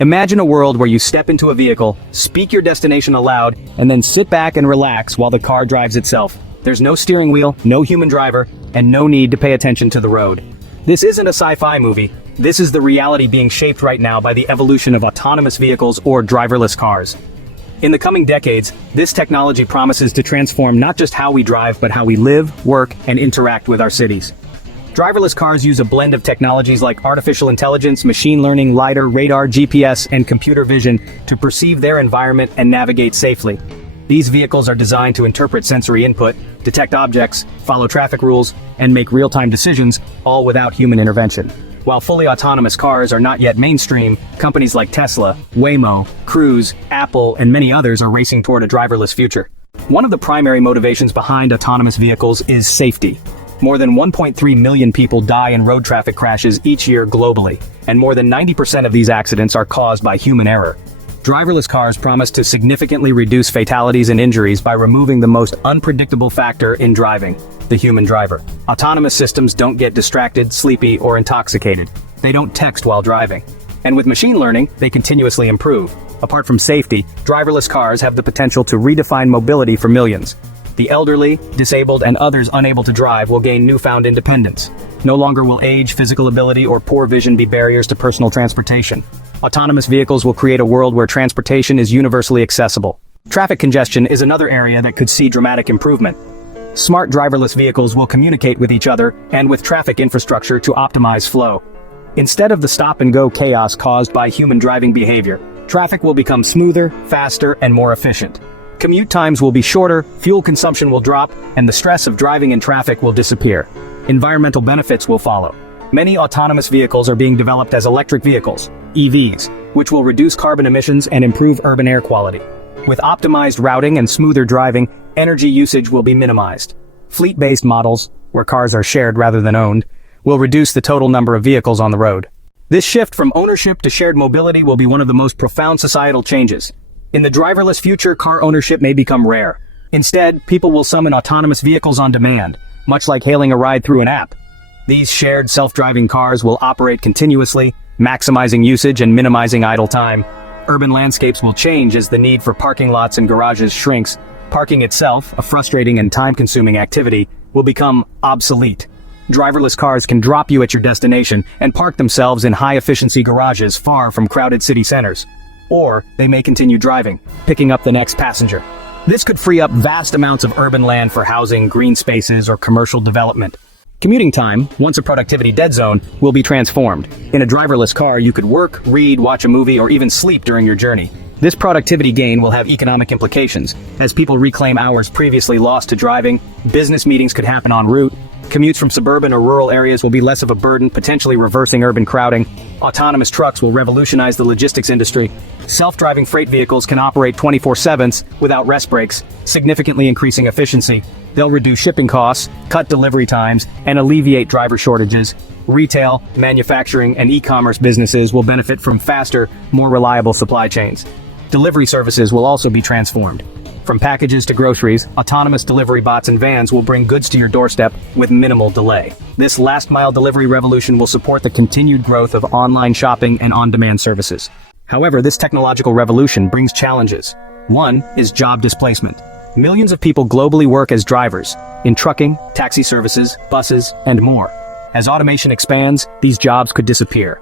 Imagine a world where you step into a vehicle, speak your destination aloud, and then sit back and relax while the car drives itself. There's no steering wheel, no human driver, and no need to pay attention to the road. This isn't a sci-fi movie. This is the reality being shaped right now by the evolution of autonomous vehicles or driverless cars. In the coming decades, this technology promises to transform not just how we drive, but how we live, work, and interact with our cities. Driverless cars use a blend of technologies like artificial intelligence, machine learning, LIDAR, radar, GPS, and computer vision to perceive their environment and navigate safely. These vehicles are designed to interpret sensory input, detect objects, follow traffic rules, and make real-time decisions, all without human intervention. While fully autonomous cars are not yet mainstream, companies like Tesla, Waymo, Cruise, Apple, and many others are racing toward a driverless future. One of the primary motivations behind autonomous vehicles is safety. More than 1.3 million people die in road traffic crashes each year globally, and more than 90% of these accidents are caused by human error. Driverless cars promise to significantly reduce fatalities and injuries by removing the most unpredictable factor in driving, the human driver. Autonomous systems don't get distracted, sleepy, or intoxicated. They don't text while driving. And with machine learning, they continuously improve. Apart from safety, driverless cars have the potential to redefine mobility for millions. The elderly, disabled, and others unable to drive will gain newfound independence. No longer will age, physical ability, or poor vision be barriers to personal transportation. Autonomous vehicles will create a world where transportation is universally accessible. Traffic congestion is another area that could see dramatic improvement. Smart driverless vehicles will communicate with each other and with traffic infrastructure to optimize flow. Instead of the stop-and-go chaos caused by human driving behavior, traffic will become smoother, faster, and more efficient. Commute times will be shorter, fuel consumption will drop, and the stress of driving in traffic will disappear. Environmental benefits will follow. Many autonomous vehicles are being developed as electric vehicles, EVs, which will reduce carbon emissions and improve urban air quality. With optimized routing and smoother driving, energy usage will be minimized. Fleet-based models, where cars are shared rather than owned, will reduce the total number of vehicles on the road. This shift from ownership to shared mobility will be one of the most profound societal changes. In the driverless future, car ownership may become rare. Instead, people will summon autonomous vehicles on demand, much like hailing a ride through an app. These shared self-driving cars will operate continuously, maximizing usage and minimizing idle time. Urban landscapes will change as the need for parking lots and garages shrinks. Parking itself, a frustrating and time-consuming activity, will become obsolete. Driverless cars can drop you at your destination and park themselves in high-efficiency garages far from crowded city centers. Or they may continue driving, picking up the next passenger. This could free up vast amounts of urban land for housing, green spaces, or commercial development. Commuting time, once a productivity dead zone, will be transformed. In a driverless car, you could work, read, watch a movie, or even sleep during your journey. This productivity gain will have economic implications. As people reclaim hours previously lost to driving, business meetings could happen en route. Commutes from suburban or rural areas will be less of a burden, potentially reversing urban crowding. Autonomous trucks will revolutionize the logistics industry. Self-driving freight vehicles can operate 24/7 without rest breaks, significantly increasing efficiency. They'll reduce shipping costs, cut delivery times, and alleviate driver shortages. Retail, manufacturing, and e-commerce businesses will benefit from faster, more reliable supply chains. Delivery services will also be transformed. From packages to groceries, autonomous delivery bots and vans will bring goods to your doorstep with minimal delay. This last-mile delivery revolution will support the continued growth of online shopping and on-demand services. However, this technological revolution brings challenges. One is job displacement. Millions of people globally work as drivers, in trucking, taxi services, buses, and more. As automation expands, these jobs could disappear.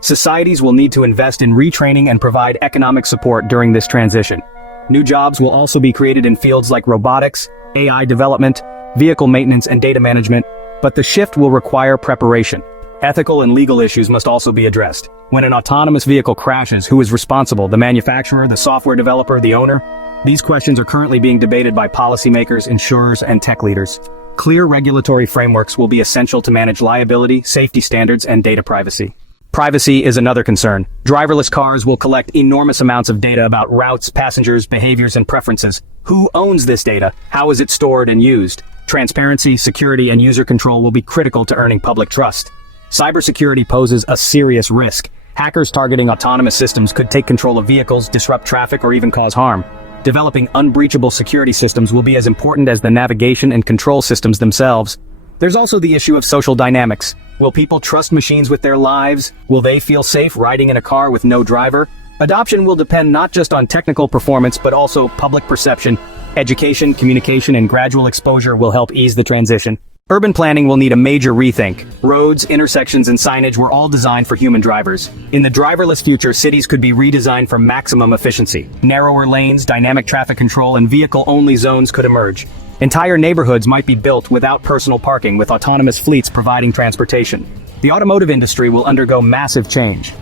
Societies will need to invest in retraining and provide economic support during this transition. New jobs will also be created in fields like robotics, AI development, vehicle maintenance, and data management, but the shift will require preparation. Ethical and legal issues must also be addressed. When an autonomous vehicle crashes, who is responsible? The manufacturer, the software developer, the owner? These questions are currently being debated by policymakers, insurers, and tech leaders. Clear regulatory frameworks will be essential to manage liability, safety standards, and data privacy. Privacy is another concern. Driverless cars will collect enormous amounts of data about routes, passengers, behaviors, and preferences. Who owns this data? How is it stored and used? Transparency, security, and user control will be critical to earning public trust. Cybersecurity poses a serious risk. Hackers targeting autonomous systems could take control of vehicles, disrupt traffic, or even cause harm. Developing unbreachable security systems will be as important as the navigation and control systems themselves. There's also the issue of social dynamics. Will people trust machines with their lives? Will they feel safe riding in a car with no driver? Adoption will depend not just on technical performance but also public perception. Education, communication, and gradual exposure will help ease the transition. Urban planning will need a major rethink. Roads, intersections, and signage were all designed for human drivers. In the driverless future, cities could be redesigned for maximum efficiency. Narrower lanes, dynamic traffic control, and vehicle-only zones could emerge. Entire neighborhoods might be built without personal parking, with autonomous fleets providing transportation. The automotive industry will undergo massive change.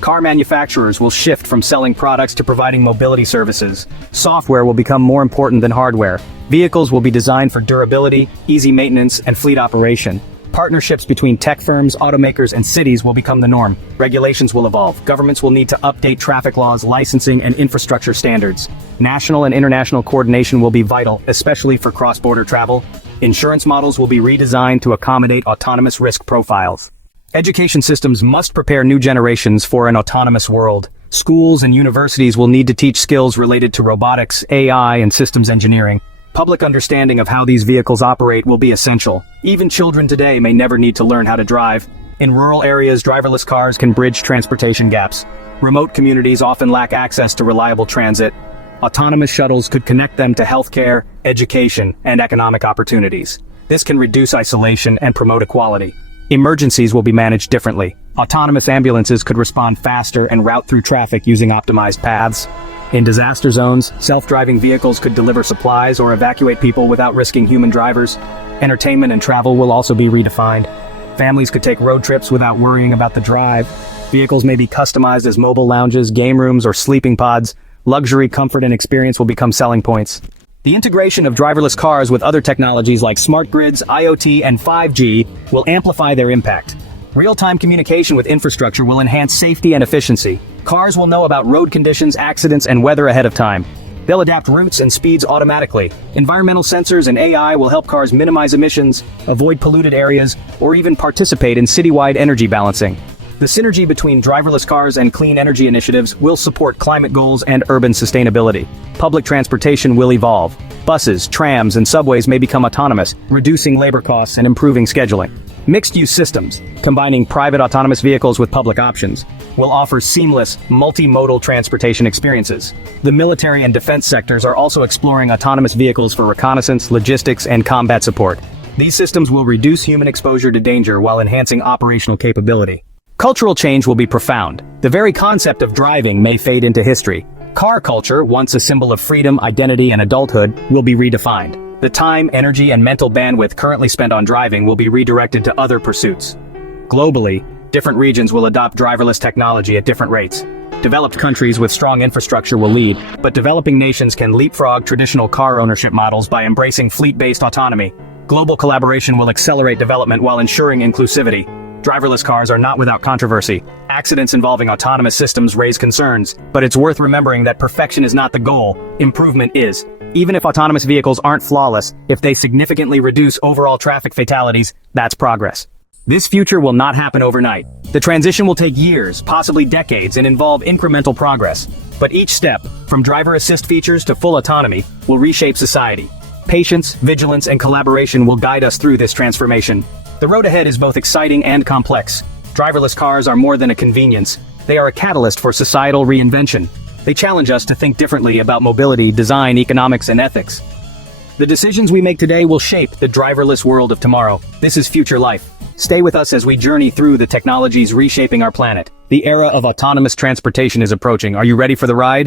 Car manufacturers will shift from selling products to providing mobility services. Software will become more important than hardware. Vehicles will be designed for durability, easy maintenance, and fleet operation. Partnerships between tech firms, automakers, and cities will become the norm. Regulations will evolve. Governments will need to update traffic laws, licensing, and infrastructure standards. National and international coordination will be vital, especially for cross-border travel. Insurance models will be redesigned to accommodate autonomous risk profiles. Education systems must prepare new generations for an autonomous world. Schools and universities will need to teach skills related to robotics, AI, and systems engineering. Public understanding of how these vehicles operate will be essential. Even children today may never need to learn how to drive. In rural areas, driverless cars can bridge transportation gaps. Remote communities often lack access to reliable transit. Autonomous shuttles could connect them to healthcare, education, and economic opportunities. This can reduce isolation and promote equality. Emergencies will be managed differently. Autonomous ambulances could respond faster and route through traffic using optimized paths. In disaster zones, self-driving vehicles could deliver supplies or evacuate people without risking human drivers. Entertainment and travel will also be redefined. Families could take road trips without worrying about the drive. Vehicles may be customized as mobile lounges, game rooms, or sleeping pods. Luxury, comfort, and experience will become selling points. The integration of driverless cars with other technologies like smart grids, IoT, and 5G will amplify their impact. Real-time communication with infrastructure will enhance safety and efficiency. Cars will know about road conditions, accidents, and weather ahead of time. They'll adapt routes and speeds automatically. Environmental sensors and AI will help cars minimize emissions, avoid polluted areas, or even participate in citywide energy balancing. The synergy between driverless cars and clean energy initiatives will support climate goals and urban sustainability. Public transportation will evolve. Buses, trams, and subways may become autonomous, reducing labor costs and improving scheduling. Mixed-use systems, combining private autonomous vehicles with public options, will offer seamless, multimodal transportation experiences. The military and defense sectors are also exploring autonomous vehicles for reconnaissance, logistics, and combat support. These systems will reduce human exposure to danger while enhancing operational capability. Cultural change will be profound. The very concept of driving may fade into history. Car culture, once a symbol of freedom, identity, and adulthood, will be redefined. The time, energy, and mental bandwidth currently spent on driving will be redirected to other pursuits. Globally, different regions will adopt driverless technology at different rates. Developed countries with strong infrastructure will lead, but developing nations can leapfrog traditional car ownership models by embracing fleet-based autonomy. Global collaboration will accelerate development while ensuring inclusivity. Driverless cars are not without controversy. Accidents involving autonomous systems raise concerns, but it's worth remembering that perfection is not the goal, improvement is. Even if autonomous vehicles aren't flawless, if they significantly reduce overall traffic fatalities, that's progress. This future will not happen overnight. The transition will take years, possibly decades, and involve incremental progress. But each step, from driver assist features to full autonomy, will reshape society. Patience, vigilance, and collaboration will guide us through this transformation. The road ahead is both exciting and complex. Driverless cars are more than a convenience. They are a catalyst for societal reinvention. They challenge us to think differently about mobility, design, economics, and ethics. The decisions we make today will shape the driverless world of tomorrow. This is Future Life. Stay with us as we journey through the technologies reshaping our planet. The era of autonomous transportation is approaching. Are you ready for the ride?